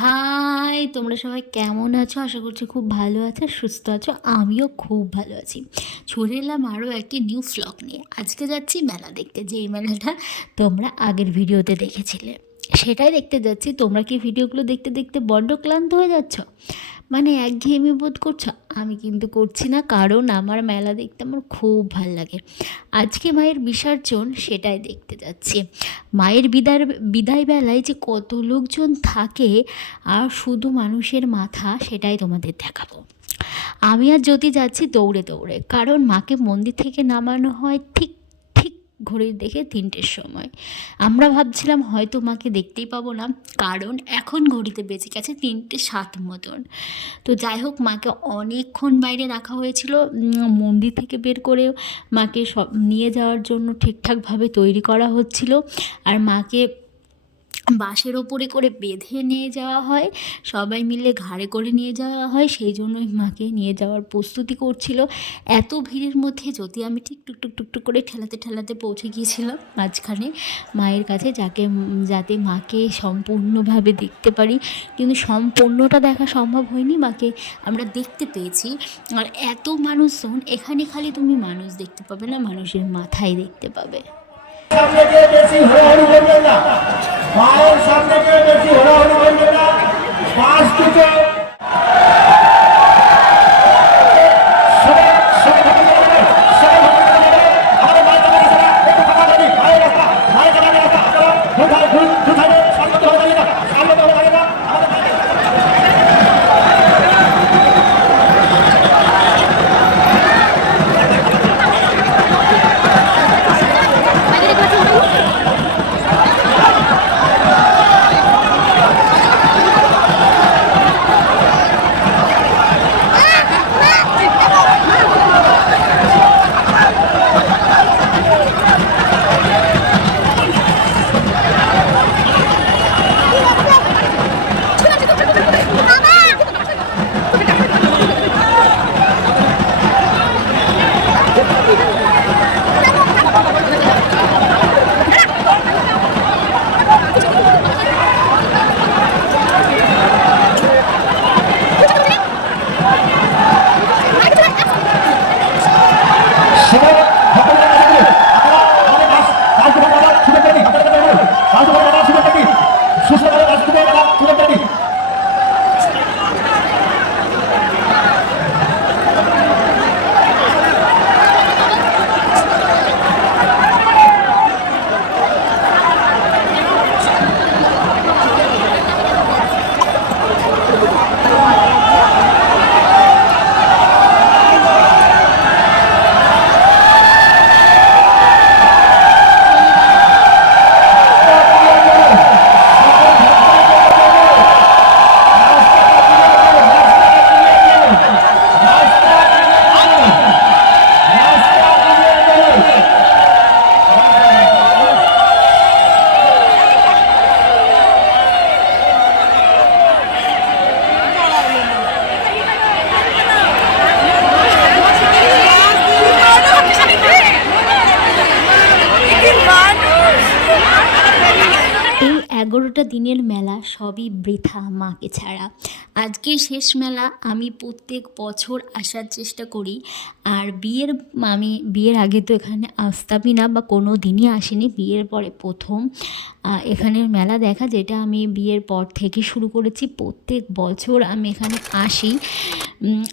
High, তোমরা সবাই কেমন আছো? আশা করছি খুব ভালো আছো সুস্থ আছো। আমিও খুব ভালো আছি। চলে এলাম আরও একটি নিউ ফ্লগ নিয়ে। আজকে যাচ্ছি মেলা দেখতে। যে এই মেলাটা তোমরা আগের ভিডিওতে দেখেছিলে। সেটাই দেখতে যাচ্ছি। তোমরা কি ভিডিওগুলো দেখতে দেখতে বড্ড ক্লান্ত হয়ে যাচ্ছ? মানে একঘেয়েমি বোধ করছ? আমি কিন্তু করছি না, কারণ আমার মেলা দেখতে আমার খুব ভালো লাগে। আজকে মায়ের বিসর্জন সেটাই দেখতে যাচ্ছি। মায়ের বিদায় বিদায় বেলায় যে কত লোকজন থাকে, আর শুধু মানুষের মাথা, সেটাই তোমাদের দেখাবো। আমি আর জ্যোতি যাচ্ছি দৌড়ে দৌড়ে, কারণ মাকে মন্দির থেকে নামানো হয় ঠিক ঘড়ির দেখে তিনটের সময়। আমরা ভাবছিলাম হয়তো মাকে দেখতেই পাবো না, কারণ এখন ঘড়িতে বেঁচে গেছে তিনটে সাত মতন। তো যাই হোক, মাকে অনেকক্ষণ বাইরে রাখা হয়েছিল মন্দির থেকে বের করে মাকে সব নিয়ে যাওয়ার জন্য ঠিকঠাকভাবে তৈরি করা হচ্ছিল। আর মাকে বাসের ওপরে করে বেঁধে নিয়ে যাওয়া হয়। সবাই মিলে ঘাড়ে করে নিয়ে যাওয়া হয়। সেই জন্যই মাকে নিয়ে যাওয়ার প্রস্তুতি করছিল। এত ভিড়ের মধ্যে যদি আমি ঠিক টুক টুক টুক টুক করে ঠেলাতে ঠেলাতে পৌঁছে গিয়েছিলাম মাঝখানে মায়ের কাছে, যাকে যাতে মাকে সম্পূর্ণভাবে দেখতে পারি। কিন্তু সম্পূর্ণটা দেখা সম্ভব হয়নি। মাকে আমরা দেখতে পেয়েছি। আর এত মানুষজন, এখানে খালি তুমি মানুষ দেখতে পাবে না, মানুষের মাথায় দেখতে পাবে। মায়ের সামনে কেউ বেশি হোড়াহুড়ি করবে না। পাঁচ দুটো এগারোটা দিনের মেলা সবই বৃথা মাকে ছাড়া। আজকে শেষ মেলা আমি প্রত্যেক বছর আসার চেষ্টা করি। আর বিয়ের আমি, বিয়ের আগে তো এখানে আসতামই না বা কোনো দিনই আসিনি, বিয়ের পরে প্রথম। এখানের মেলা দেখা যেটা আমি বিয়ের পর থেকে শুরু করেছি। প্রত্যেক বছর আমি এখানে আসি।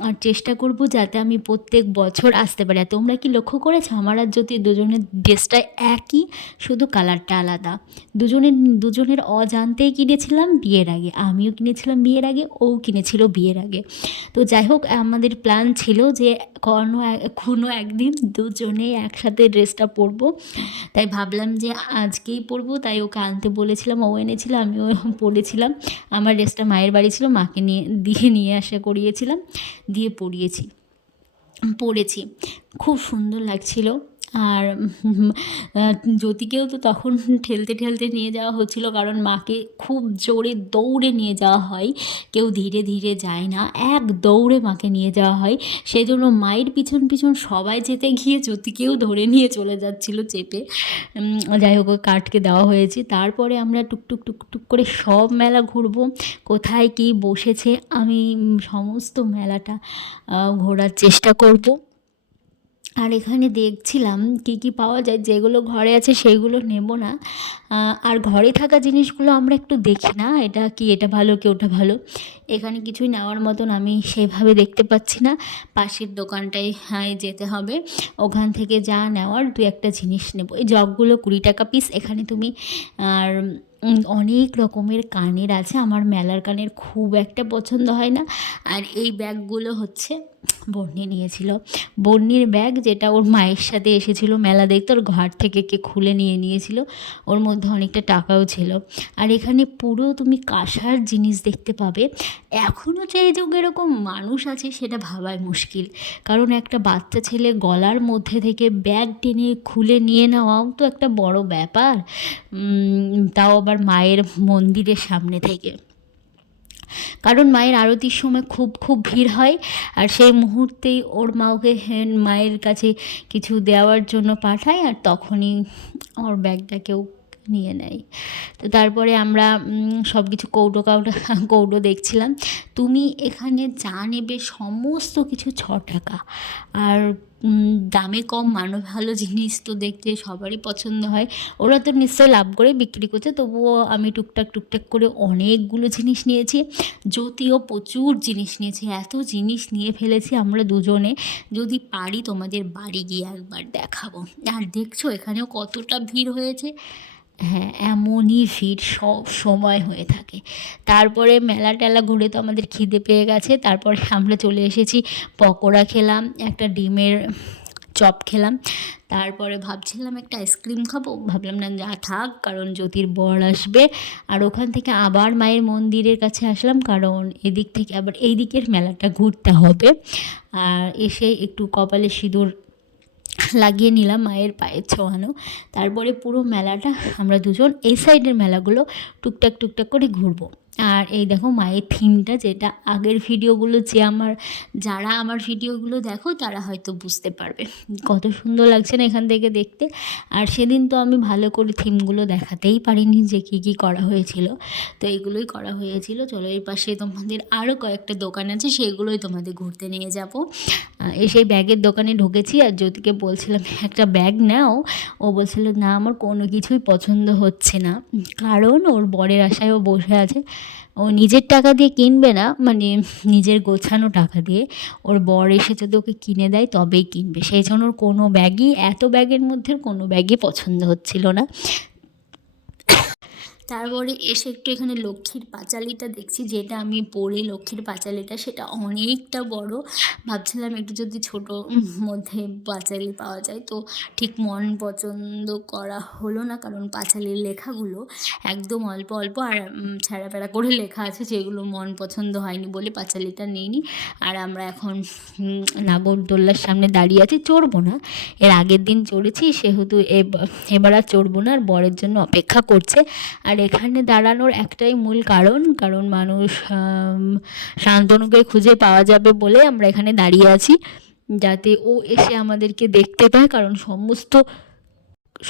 আর চেষ্টা করব যাতে আমি প্রত্যেক বছর আসতে পারি। আর তোমরা কি লক্ষ্য করেছ? আমার আর যদি দুজনের ড্রেসটা একই, শুধু কালারটা আলাদা। দুজনের দুজনের অজান্তেই কিনেছিলাম বিয়ের আগে। আমিও কিনেছিলাম বিয়ের আগে, ও কিনেছিল বিয়ের আগে। তো যাই হোক, আমাদের প্ল্যান ছিল যে কোনো কোনো একদিন দুজনেই একসাথে ড্রেসটা পরবো। তাই ভাবলাম যে আজকেই পরবো, তাই ওকে আনতে বলেছিলাম, ও এনেছিল, আমিও পড়েছিলাম। আমার ড্রেসটা মায়ের বাড়ি ছিল, মাকে নিয়ে, দিয়ে নিয়ে আসা করিয়েছিলাম, দিয়ে পড়িয়েছি। পড়েছি। খুব সুন্দর লাগছিল। আর জ্যোতিকেও তো তখন ঠেলতে ঠেলতে নিয়ে যাওয়া হচ্ছিল কারণ মাকে খুব জোরে দৌড়ে নিয়ে যাওয়া হয়। কেউ ধীরে ধীরে যায় না, এক দৌড়ে মাকে নিয়ে যাওয়া হয়। সেই জন্য মায়ের পিছন পিছন সবাই যেতে গিয়ে জ্যোতিকেও ধরে নিয়ে চলে যাচ্ছিল চেপে। যাই হোক কাটকে দেওয়া হয়েছে। তারপরে আমরা টুকটুক টুকটুক করে সব মেলা ঘুরবো। কোথায় কী বসেছে, আমি সমস্ত মেলাটা ঘোরার চেষ্টা করব। আর এখানে দেখছিলাম কি কি পাওয়া যায়, যেগুলো ঘরে আছে সেইগুলো নেব না। আর ঘরে থাকা জিনিসগুলো আমরা একটু দেখি না, এটা কি এটা ভালো, কি ওটা ভালো। এখানে কিছুই নেওয়ার মতন আমি সেভাবে দেখতে পাচ্ছি না। পাশের দোকানটায় হ্যাঁ যেতে হবে। ওখান থেকে যা নেওয়ার দু একটা জিনিস নেব। এই জগগুলো কুড়ি টাকা পিস এখানে তুমি, আর অনেক রকমের কানের আছে। আমার মেলার কানের খুব একটা পছন্দ হয় না। আর এই ব্যাগগুলো হচ্ছে বর্ণি নিয়েছিল। বর্ণির ব্যাগ যেটা ওর মায়ের সাথে এসেছিল মেলা দেখতে, ওর ঘর থেকে কে খুলে নিয়ে নিয়েছিল, ওর মধ্যে অনেকটা টাকাও ছিল। আর এখানে পুরো তুমি কাঁসার জিনিস দেখতে পাবে। এখনও যে এই যুগে এরকম মানুষ আছে সেটা ভাবাই মুশকিল। কারণ একটা বাচ্চা ছেলে গলার মধ্যে থেকে ব্যাগ টেনে খুলে নিয়ে নেওয়াও তো একটা বড় ব্যাপার। তাও আবার মায়ের মন্দিরের সামনে থেকে। কারণ মায়ের আরতির সময় খুব খুব ভিড় হয় আর সেই মুহূর্তেই ওর মা ওকে মায়ের কাছে কিছু দেওয়ার জন্য পাঠায় আর তখনই ওর ব্যাগটা কেউ নিয়ে নেয়। তো তারপরে আমরা সব কিছু কৌটো কাউটো, কৌটো দেখছিলাম। তুমি এখানে যা নেবে সমস্ত কিছু ছ টাকা। আর দামে কম মানো ভালো জিনিস তো দেখতে সবারই পছন্দ হয়। ওরা তো নিশ্চয়ই লাভ করে বিক্রি করছে, তবুও আমি টুকটাক টুকটাক করে অনেকগুলো জিনিস নিয়েছি। যদিও প্রচুর জিনিস নিয়েছি, এত জিনিস নিয়ে ফেলেছি আমরা দুজনে। যদি পারি তোমাদের বাড়ি গিয়ে একবার দেখাবো। আর দেখছ এখানেও কতটা ভিড় হয়েছে। হ্যাঁ এমনই ভিড় সব সময় হয়ে থাকে। তারপরে মেলা টেলা ঘুরে তো আমাদের খিদে পেয়ে গেছে। তারপরে আমরা চলে এসেছি, পকোড়া খেলাম, একটা ডিমের চপ খেলাম। তারপরে ভাবছিলাম একটা আইসক্রিম খাব। ভাবলাম না, যা থাক, কারণ জ্যোতির বর আসবে। আর ওখান থেকে আবার মায়ের মন্দিরের কাছে আসলাম, কারণ এদিক থেকে আবার এই দিকের মেলাটা ঘুরতে হবে। আর এসে একটু কপালে সিঁদুর লাগিয়ে নিলাম মায়ের পায়ের ছোঁয়ানো। তারপরে পুরো মেলাটা আমরা দুজন এই সাইডের মেলাগুলো টুকটাক টুকটাক করে ঘুরবো। আর এই দেখো মায়ের থিমটা যেটা আগের ভিডিওগুলো যে আমার, যারা আমার ভিডিওগুলো দেখো, তারা হয়তো বুঝতে পারবে। কত সুন্দর লাগছে না এখান থেকে দেখতে। আর সেদিন তো আমি ভালো করে থিমগুলো দেখাতেই পারিনি যে কী কী করা হয়েছিল। তো এগুলোই করা হয়েছিল। চলো এর পাশে তোমাদের আরও কয়েকটা দোকান আছে, সেগুলোই তোমাদের ঘুরতে নিয়ে যাব। এসে ব্যাগের দোকানে ঢুকেছি আর জ্যোতিকে বলছিলাম, একটা ব্যাগ নাও। ও বলছিল, না, আমার কোনো কিছুই পছন্দ হচ্ছে না। কারণ ওর বরের আশায় ও বসে আছে। ও নিজের টাকা দিয়ে কিনবে না মানে নিজের গোছানো টাকা দিয়ে। ওর বর এসে যদি ওকে কিনে দেয় তবেই কিনবে। সেই জন্য ওর কোনো ব্যাগই, এত ব্যাগের মধ্যে কোনো ব্যাগই পছন্দ হচ্ছিল না। তারপরে এসে একটু এখানে লক্ষ্মীর পাঁচালিটা দেখছি, যেটা আমি পড়ি লক্ষ্মীর পাঁচালিটা, সেটা অনেকটা বড়। ভাবছিলাম একটু যদি ছোটো মধ্যে পাঁচালি পাওয়া যায়। তো ঠিক মন পছন্দ করা হলো না, কারণ পাঁচালির লেখাগুলো একদম অল্প অল্প আর ছেঁড়াপেড়া করে লেখা আছে, যেগুলো মন পছন্দ হয়নি বলে পাঁচালিটা নিইনি। আর আমরা এখন নাগরদোল্লার সামনে দাঁড়িয়ে আছি। চড়বো না, এর আগের দিন চড়েছি, সেহেতু এব- এবার আর চড়বো না, আর বরের জন্য অপেক্ষা করছে। আর এখানে দাঁড়ানোর একটাই মূল কারণ কারণ মানুষ শান্তনুকে খুঁজে পাওয়া যাবে বলে আমরা এখানে দাঁড়িয়ে আছি। যাতে ও এসে আমাদেরকে দেখতে পায়, কারণ সমস্ত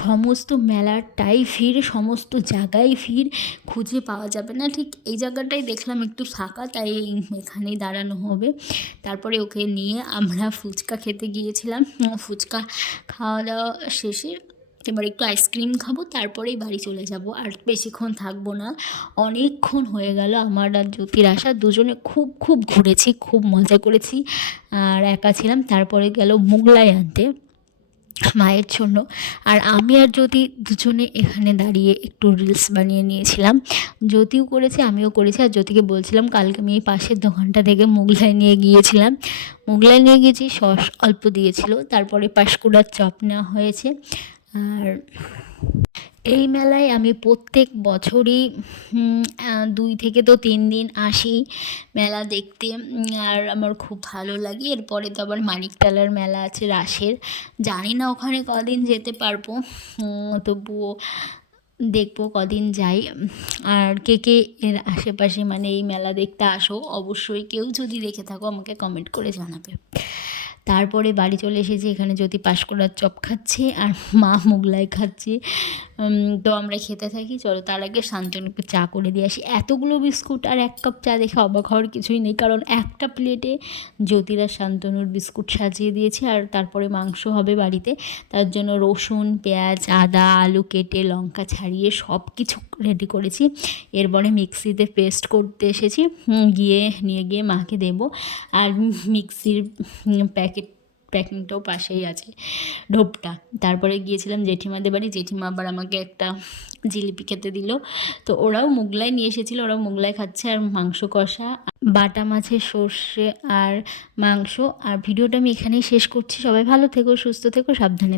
সমস্ত মেলাটাই ভিড়, সমস্ত জায়গায় ভিড় খুঁজে পাওয়া যাবে না। ঠিক এই জায়গাটাই দেখলাম একটু ফাঁকা, তাই এখানেই দাঁড়ানো হবে। তারপরে ওকে নিয়ে আমরা ফুচকা খেতে গিয়েছিলাম। ফুচকা খাওয়া দাওয়া শেষে এবার একটু আইসক্রিম খাব, তারপরেই বাড়ি চলে যাব। আর বেশিক্ষণ থাকব না। অনেকক্ষণ হয়ে গেল আমার আর জ্যোতির আসা। দুজনে খুব খুব ঘুরেছি, খুব মজা করেছি। আর একা ছিলাম, তারপরে গেল মোগলাই আনতে মায়ের জন্য। আর আমি আর জ্যোতি দুজনে এখানে দাঁড়িয়ে একটু রিলস বানিয়ে নিয়েছিলাম। জ্যোতিও করেছে, আমিও করেছি। আর জ্যোতিকে বলছিলাম, কালকে আমি এই পাশের দোকানটা থেকে মোগলাই নিয়ে গিয়েছিলাম। মোগলাই নিয়ে গিয়েছি, সস অল্প দিয়েছিল। তারপরে পাঁশকুড়ার চপ নেওয়া হয়েছে। আর এই মেলায় আমি প্রত্যেক বছরই দুই থেকে তো তিন দিন আসি মেলা দেখতে। আর আমার খুব ভালো লাগে। এরপরে তো আবার মানিকতলার মেলা আছে রাসের। জানি না ওখানে কদিন যেতে পারব। তবুও দেখব কদিন যাই। আর কে কে এর আশেপাশে মানে এই মেলা দেখতে আসো, অবশ্যই কেউ যদি দেখে থাকো আমাকে কমেন্ট করে জানাবে। তারপরে বাড়ি চলে এসেছি এখানে জ্যোতি পাঁশকুড়ার চপ খাচ্ছে আর মা মোগলাই খাচ্ছে। তো আমরা খেতে থাকি। চলো তার আগে শান্তনুকে চা করে দিয়ে আসি। এতগুলো বিস্কুট আর এক কাপ চা দেখে অবাক হওয়ার কিছুই নেই। কারণ একটা প্লেটে জ্যোতিরা শান্তনুর বিস্কুট সাজিয়ে দিয়েছে আর তারপরে মাংস হবে বাড়িতে। তার জন্য রসুন, পেঁয়াজ, আদা, আলু কেটে, লঙ্কা ছাড়িয়ে সব কিছু রেডি করেছি। এরপরে মিক্সিতে পেস্ট করতে এসেছি। গিয়ে নিয়ে গিয়ে মাকে দেবো। আর মিক্সির প্যাকেট প্যাকিংটাও পাশেই আছে, ঢোপটা। তারপরে গিয়েছিলাম জেঠিমাদের বাড়ি, জেঠিমা আবার আমাকে একটা জিলিপি খেতে দিল। তো ওরাও মোগলাই নিয়ে এসেছিল, ওরাও মোগলাই খাচ্ছে আর মাংস কষা, বাটা মাছের সর্ষে আর মাংস। আর ভিডিওটা আমি এখানেই শেষ করছি। সবাই ভালো থেকো, সুস্থ থেকো, সাবধানে